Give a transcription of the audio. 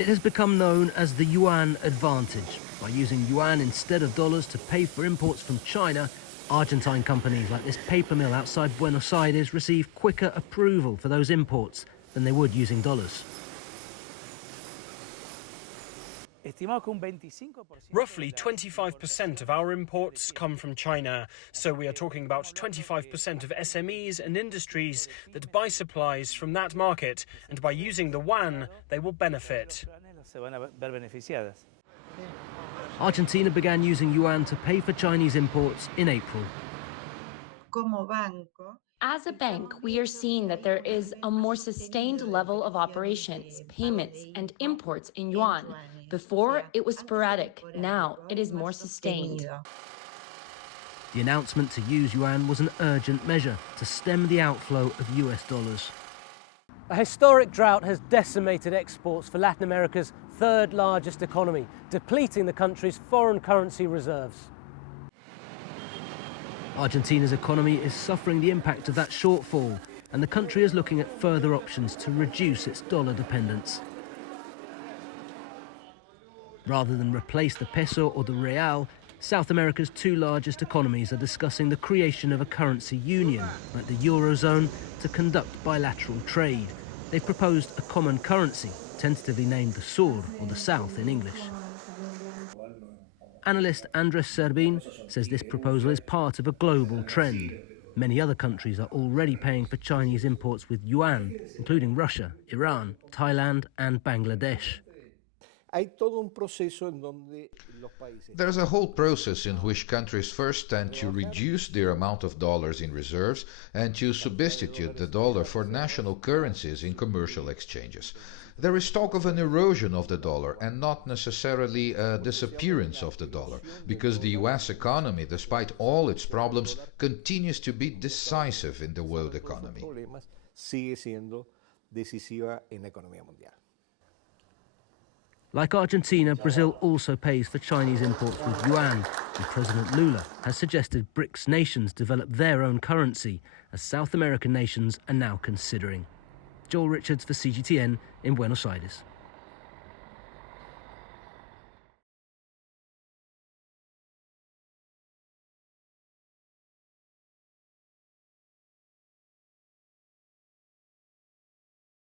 It has become known as the yuan advantage. By using yuan instead of dollars to pay for imports from China, Argentine companies like this paper mill outside Buenos Aires receive quicker approval for those imports than they would using dollars. Roughly 25% of our imports come from China, so we are talking about 25% of SMEs and industries that buy supplies from that market, and by using the yuan, they will benefit. Argentina began using yuan to pay for Chinese imports in April. As a bank, we are seeing that there is a more sustained level of operations, payments, and imports in yuan. Before, it was sporadic. Now, it is more sustained. The announcement to use yuan was an urgent measure to stem the outflow of US dollars. A historic drought has decimated exports for Latin America's third largest economy, depleting the country's foreign currency reserves. Argentina's economy is suffering the impact of that shortfall, and the country is looking at further options to reduce its dollar dependence. Rather than replace the peso or the real, South America's two largest economies are discussing the creation of a currency union, like the Eurozone, to conduct bilateral trade. They've proposed a common currency, tentatively named the Sur, or the South in English. Analyst Andres Servín says this proposal is part of a global trend. Many other countries are already paying for Chinese imports with yuan, including Russia, Iran, Thailand and Bangladesh. There's a whole process in which countries first tend to reduce their amount of dollars in reserves and to substitute the dollar for national currencies in commercial exchanges. There is talk of an erosion of the dollar and not necessarily a disappearance of the dollar, because the US economy, despite all its problems, continues to be decisive in the world economy. Like Argentina, Brazil also pays for Chinese imports with yuan, and President Lula has suggested BRICS nations develop their own currency, as South American nations are now considering. Joel Richards for CGTN in Buenos Aires.